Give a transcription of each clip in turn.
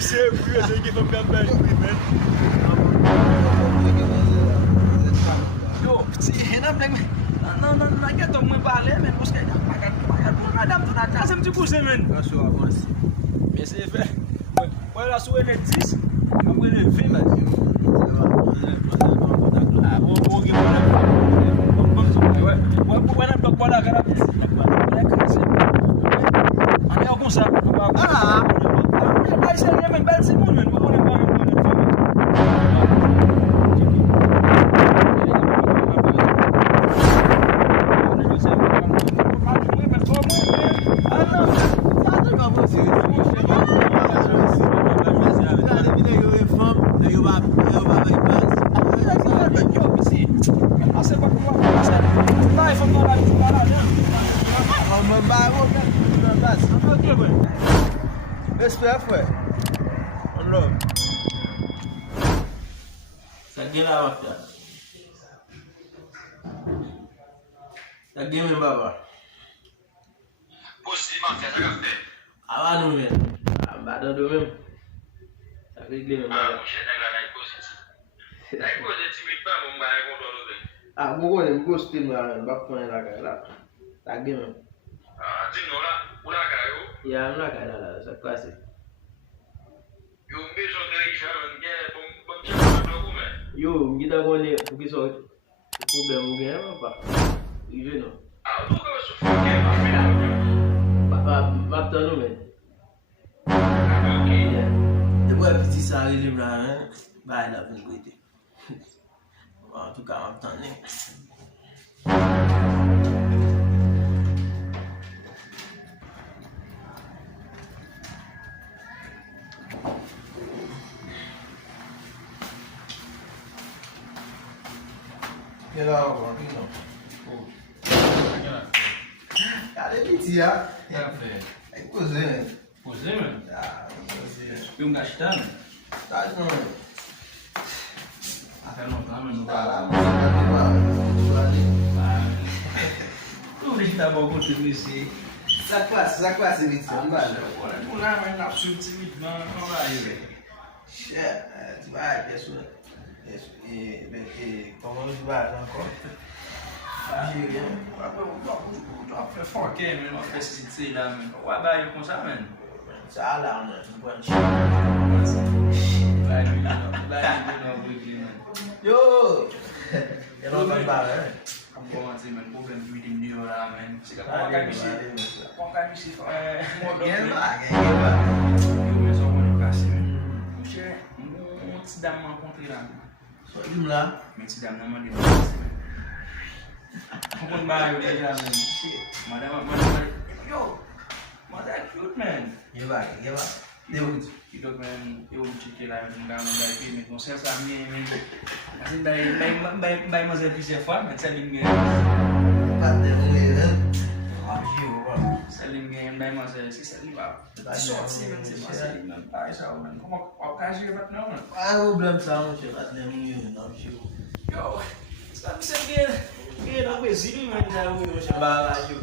c'est plus c'est qui fait bien men. Yo, petit, non, regarde moi parler mais parce que madame tu n'as c'est un petit cousin men. Mais c'est fait. Voilà sur les 10, après les 20 vas-y. Ah bon OK voilà bloc voilà cara. On est comme ça. Ah. Pas c'est même belle c'est mon même. Espera frère. On love. Ça gagne la mafia. Ça gagne même baba. Possible mafia ça va faire. Ah nous même. Ah bah dans même. Ça réglé même Ah baba. mon cher nèg la la positif. La positif timide pas mon bail contrôle. Ah moi on ghost moi ba prendre la gars là. Ça gagne même. Ah dis-nous là, ou la gars Il y a la gars là, ça passe. yo besoin de Richard bon chef mais. Yo, kita connaît pour qu'ils sortent. Le problème ou bien pas. Il veut non. Ah vous que vous souffrez mais Pas tant nous mais. OK. De quoi petit ça arrive là hein. Bah il a plus côté. En tout cas, on attend. Quel là non. Allez petit là. Cousin. Poser, mano. Ah, E um gastando? tá não. Até não tá, mano. Tá lá, mas tá ali. Tu deixa dar bom contigo nisso aí. Ça classe, vite, on va. Agora, não lá, mas não absolutamente não vai, velho. Tu vas, bien sûr. Et comment tu vas encore? Foi foquei, mano. Não fez sentido lá, mano. Vai, vai, com essa, mano. Ça là, on a tout bon. Vai, não, mano. Yo! Eu não vai para, né? Bom, assim, mano, problema de vídeo lá, mano. Você quer colocar isso? Colocar isso, Quem vai? Eu mesmo vou ficar assim, mano. Puxa, não te dá uma contra Só ir lá. Mas te dá uma maneira. Vamos lá, eu já, mano. Madame, yo, mas é cute, man. Quem vai? Deus. Cute, man. Eu cheguei lá, eu não dava nada aqui, mas não sei se a minha, assim, daí, mas é que fora, mas se ninguém. Até um ano. Se ninguém, daí, mas é se ele vai. Só assim, mas se ele não faz, mano. Como o caso de bater, não, mano. Ah, o problema tá no chão, até um ano, Yo, sabe se alguém não conhecia, mas já eu chamava lá, Gil.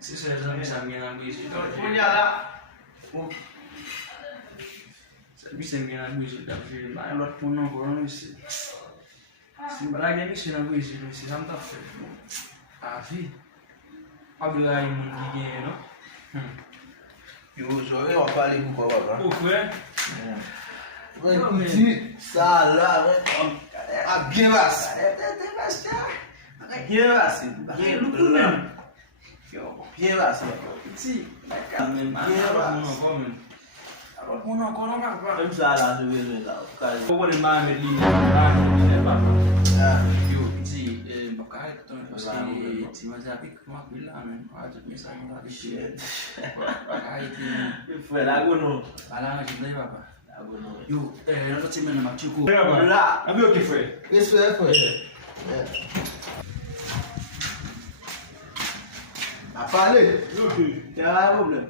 se você já me sabe na bici, Olha lá. sabe se alguém na bici, dá filho, mas ela põe no corona isso. Se embora que bici na bici, bici não tá feio. Ah, fi. Abrir aí um dinheiro, não? Eu sou eu falei com o Coba. Pourquoi? Petit, ça là, a bien vasse. Bien vasse. Bien vasse. Petit, même Même ça là, je vais là. Pourquoi les mains me disent que yo, petit, bakal que tu parce que tu vas avec moi puis là, même pas de mes amis là, des chiens. Bakal que Il faut la gono. Balanga je dis papa. La gono. Yo, non tu me na machuko. Là, Abi o que foi? isso é foi. A parler. Tem lá problema.